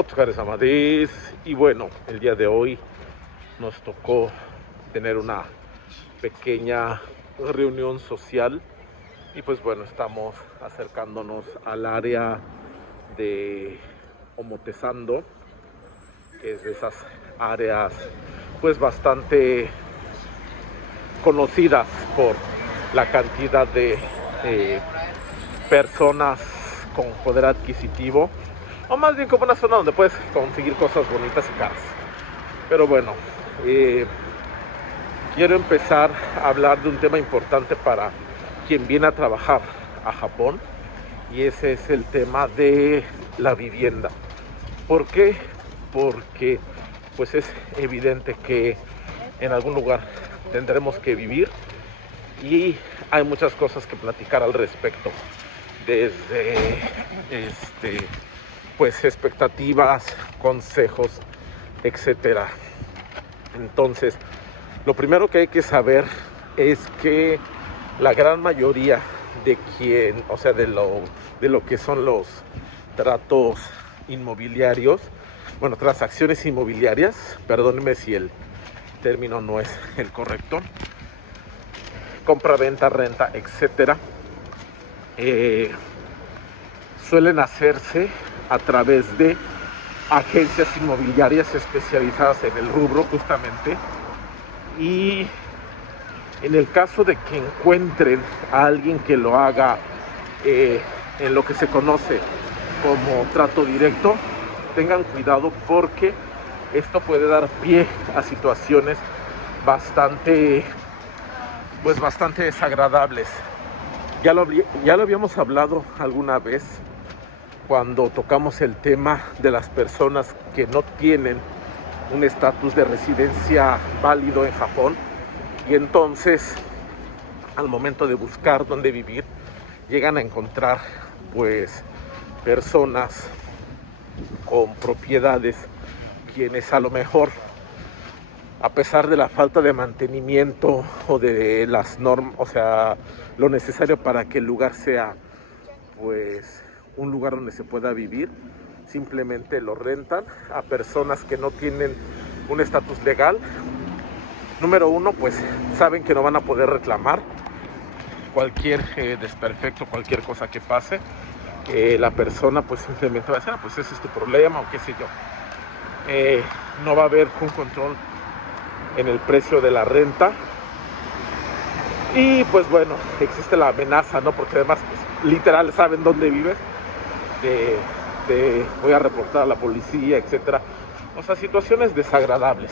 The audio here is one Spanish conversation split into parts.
Otsukares Amadís. Y bueno, el día de hoy nos tocó tener una pequeña reunión social y pues bueno, estamos acercándonos al área de Omotesando, que es de esas áreas pues bastante conocidas por la cantidad de personas con poder adquisitivo, o más bien como una zona donde puedes conseguir cosas bonitas y caras. Pero bueno, quiero empezar a hablar de un tema importante para quien viene a trabajar a Japón, y ese es el tema de la vivienda. ¿Por qué? Porque pues es evidente que en algún lugar tendremos que vivir y hay muchas cosas que platicar al respecto, desde pues expectativas, consejos, etcétera. Entonces, lo primero que hay que saber es que la gran mayoría de lo que son los tratos inmobiliarios, bueno, transacciones inmobiliarias, perdónenme si el término no es el correcto, compra, venta, renta, etcétera, suelen hacerse a través de agencias inmobiliarias especializadas en el rubro justamente. Y en el caso de que encuentren a alguien que lo haga en lo que se conoce como trato directo, tengan cuidado porque esto puede dar pie a situaciones bastante desagradables. Ya lo habíamos hablado alguna vez cuando tocamos el tema de las personas que no tienen un estatus de residencia válido en Japón, y entonces al momento de buscar dónde vivir llegan a encontrar pues personas con propiedades quienes a lo mejor, a pesar de la falta de mantenimiento o de las normas, o sea, lo necesario para que el lugar sea pues un lugar donde se pueda vivir, simplemente lo rentan a personas que no tienen un estatus legal. Número uno, pues saben que no van a poder reclamar cualquier desperfecto, cualquier cosa que pase. La persona pues simplemente va a decir, pues ese es tu problema o qué sé yo. No va a haber un control en el precio de la renta. Y pues bueno, existe la amenaza, ¿no? Porque además pues, literal saben dónde vives. Voy a reportar a la policía, etcétera. O sea, situaciones desagradables.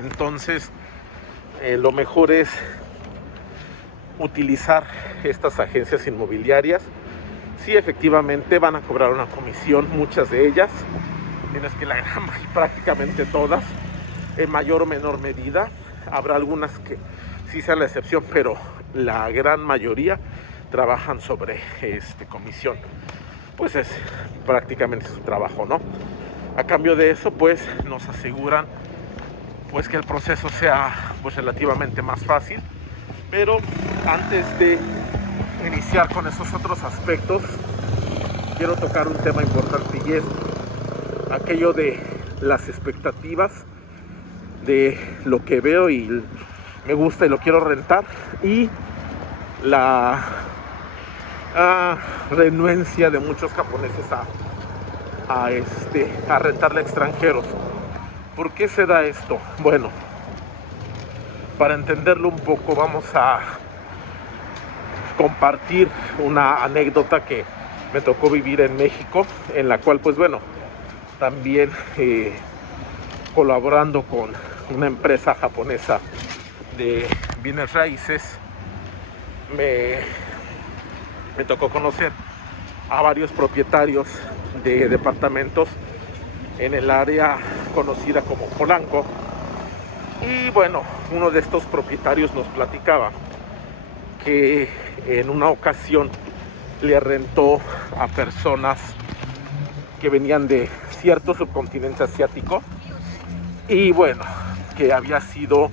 Entonces, lo mejor es utilizar estas agencias inmobiliarias. Sí, efectivamente van a cobrar una comisión, muchas de ellas, tienes que prácticamente todas, en mayor o menor medida. Habrá algunas que sí sean la excepción, pero la gran mayoría trabajan sobre comisión. Pues es prácticamente su trabajo, ¿no? A cambio de eso, pues nos aseguran pues que el proceso sea pues relativamente más fácil. Pero antes de iniciar con esos otros aspectos, quiero tocar un tema importante, y es aquello de las expectativas de lo que veo y me gusta y lo quiero rentar, y la renuencia de muchos japoneses a rentarle a extranjeros. ¿Por qué se da esto? Bueno, para entenderlo un poco vamos a compartir una anécdota que me tocó vivir en México, en la cual pues bueno, también colaborando con una empresa japonesa de bienes raíces, me tocó conocer a varios propietarios de departamentos en el área conocida como Polanco. Y bueno, uno de estos propietarios nos platicaba que en una ocasión le rentó a personas que venían de cierto subcontinente asiático, y bueno, que había sido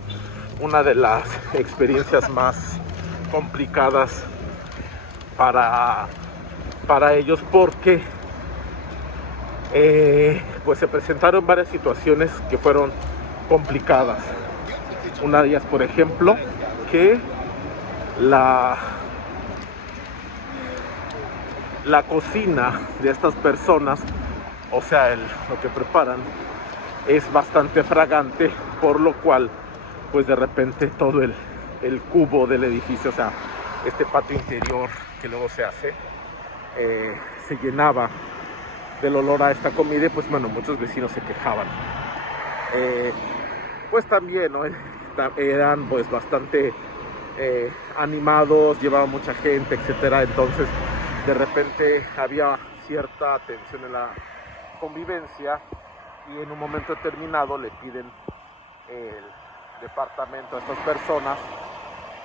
una de las experiencias más complicadas para ellos, porque pues se presentaron varias situaciones que fueron complicadas. Una de ellas, por ejemplo, que la cocina de estas personas, o sea, lo que preparan, es bastante fragante, por lo cual, pues de repente todo el cubo del edificio, o sea, este patio interior que luego se hace, se llenaba del olor a esta comida y pues bueno, muchos vecinos se quejaban. Pues también, ¿no? Eran pues bastante animados, llevaba mucha gente, etcétera. Entonces de repente había cierta tensión en la convivencia y en un momento determinado le piden el departamento a estas personas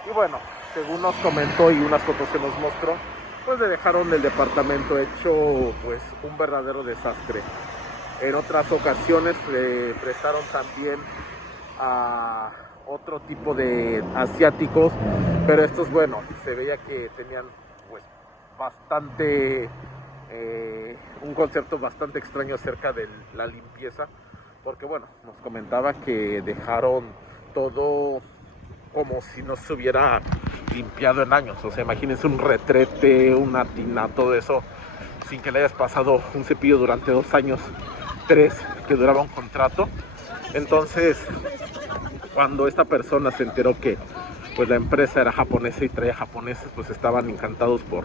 y bueno, según nos comentó y unas fotos que nos mostró, pues le dejaron el departamento hecho pues un verdadero desastre. En otras ocasiones le prestaron también a otro tipo de asiáticos, pero estos, bueno, se veía que tenían pues bastante un concepto bastante extraño acerca de la limpieza, porque bueno, nos comentaba que dejaron todo como si no se hubiera limpiado en años. O sea, imagínense un retrete, una tina, todo eso, sin que le hayas pasado un cepillo durante 2 años, 3, que duraba un contrato. Entonces, cuando esta persona se enteró que pues la empresa era japonesa y traía japoneses, pues estaban encantados por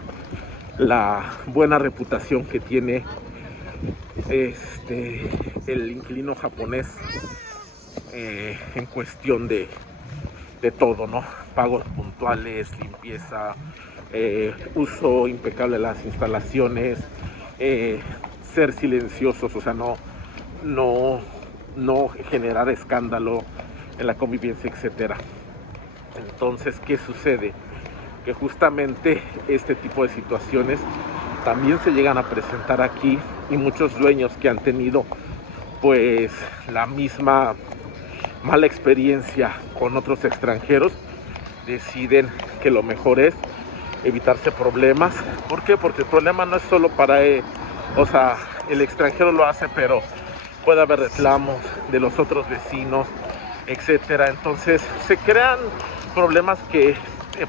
la buena reputación que tiene el inquilino japonés en cuestión de todo, ¿no? Pagos puntuales, limpieza, uso impecable de las instalaciones, ser silenciosos, o sea, no generar escándalo en la convivencia, etcétera. Entonces, ¿qué sucede? Que justamente este tipo de situaciones también se llegan a presentar aquí y muchos dueños que han tenido pues la misma mala experiencia con otros extranjeros deciden que lo mejor es evitarse problemas. ¿Por qué? Porque el problema no es solo para o sea, el extranjero lo hace, pero puede haber reclamos de los otros vecinos, etcétera. Entonces se crean problemas que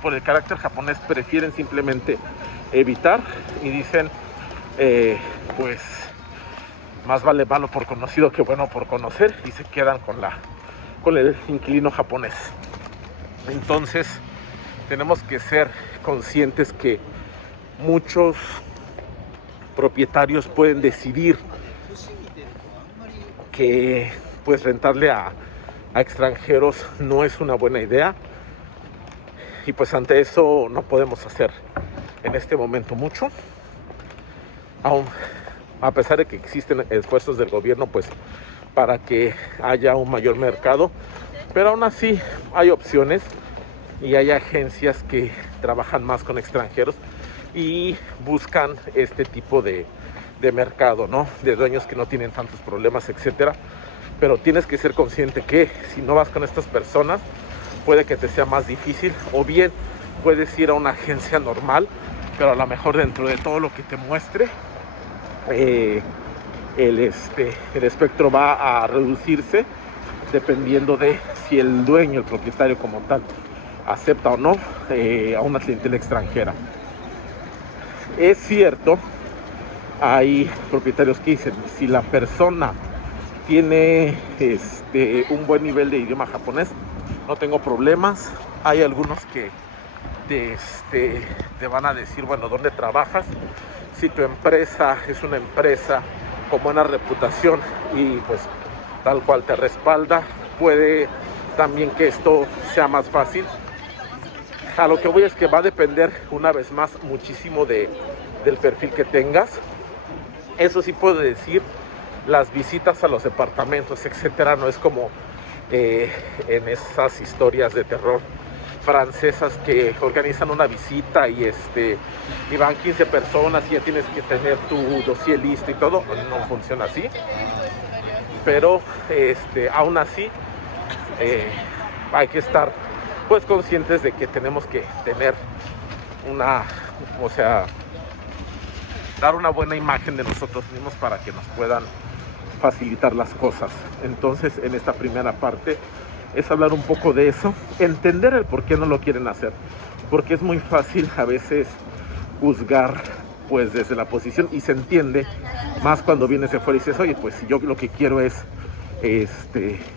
por el carácter japonés prefieren simplemente evitar y dicen pues más vale malo por conocido que bueno por conocer, y se quedan con el inquilino japonés. Entonces tenemos que ser conscientes que muchos propietarios pueden decidir que pues rentarle a extranjeros no es una buena idea, y pues ante eso no podemos hacer en este momento mucho, aún a pesar de que existen esfuerzos del gobierno pues para que haya un mayor mercado, pero aún así hay opciones y hay agencias que trabajan más con extranjeros y buscan este tipo de mercado, ¿no? De dueños que no tienen tantos problemas, etcétera. Pero tienes que ser consciente que si no vas con estas personas puede que te sea más difícil, o bien puedes ir a una agencia normal, pero a lo mejor dentro de todo lo que te muestre el espectro va a reducirse dependiendo de si el dueño, el propietario como tal, acepta o no a una clientela extranjera. Es cierto, hay propietarios que dicen, si la persona tiene un buen nivel de idioma japonés, no tengo problemas. Hay algunos que te van a decir, bueno, ¿dónde trabajas? Si tu empresa es una empresa con buena reputación y pues tal cual te respalda, puede también que esto sea más fácil. A lo que voy es que va a depender una vez más muchísimo del perfil que tengas. Eso sí puedo decir, las visitas a los departamentos, etcétera, no es como en esas historias de terror francesas que organizan una visita y van 15 personas y ya tienes que tener tu dossier listo y todo. No funciona así, pero aún así hay que estar pues conscientes de que tenemos que tener dar una buena imagen de nosotros mismos para que nos puedan facilitar las cosas. Entonces, en esta primera parte es hablar un poco de eso, entender el por qué no lo quieren hacer, porque es muy fácil a veces juzgar pues desde la posición, y se entiende más cuando vienes de fuera y dices, oye, pues si yo lo que quiero es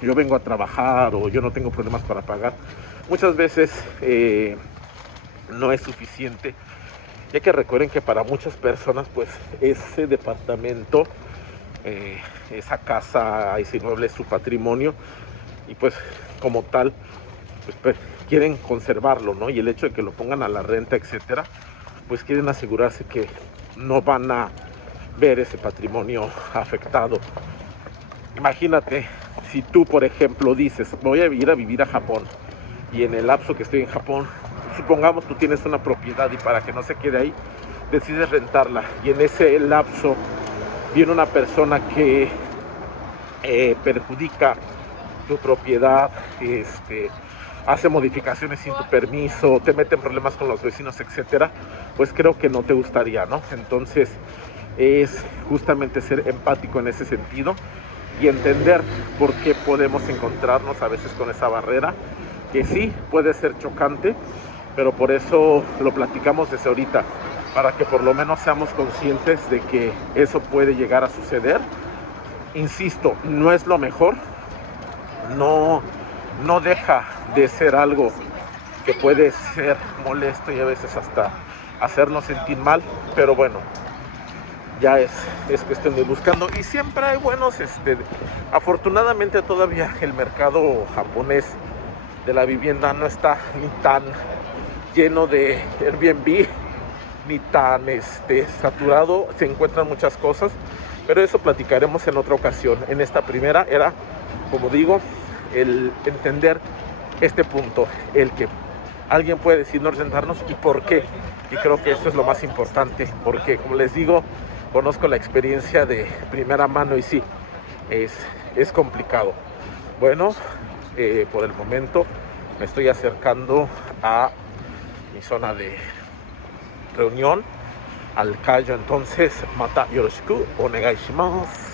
yo vengo a trabajar o yo no tengo problemas para pagar. Muchas veces no es suficiente, ya que recuerden que para muchas personas pues ese departamento, esa casa, ese inmueble es su patrimonio, y pues como tal pues quieren conservarlo, ¿no? Y el hecho de que lo pongan a la renta, etcétera, pues quieren asegurarse que no van a ver ese patrimonio afectado. Imagínate, si tú, por ejemplo, dices, voy a ir a vivir a Japón, y en el lapso que estoy en Japón, supongamos tú tienes una propiedad y para que no se quede ahí, decides rentarla, y en ese lapso viene una persona que perjudica tu propiedad, hace modificaciones sin tu permiso, te mete en problemas con los vecinos, etcétera, pues creo que no te gustaría, ¿no? Entonces es justamente ser empático en ese sentido y entender por qué podemos encontrarnos a veces con esa barrera, que sí puede ser chocante, pero por eso lo platicamos desde ahorita, para que por lo menos seamos conscientes de que eso puede llegar a suceder. Insisto, no es lo mejor, no deja de ser algo que puede ser molesto y a veces hasta hacernos sentir mal, pero bueno, ya es cuestión de ir buscando, y siempre hay buenos, afortunadamente todavía el mercado japonés de la vivienda no está ni tan lleno de Airbnb, ni tan saturado, se encuentran muchas cosas, pero eso platicaremos en otra ocasión. En esta primera era, como digo, el entender este punto, el que alguien puede decir no rentarnos y por qué, y creo que esto es lo más importante, porque como les digo, conozco la experiencia de primera mano y sí, es complicado. Bueno, por el momento me estoy acercando a mi zona de reunión, al callo, entonces mata yoroshiku onegai shimasu.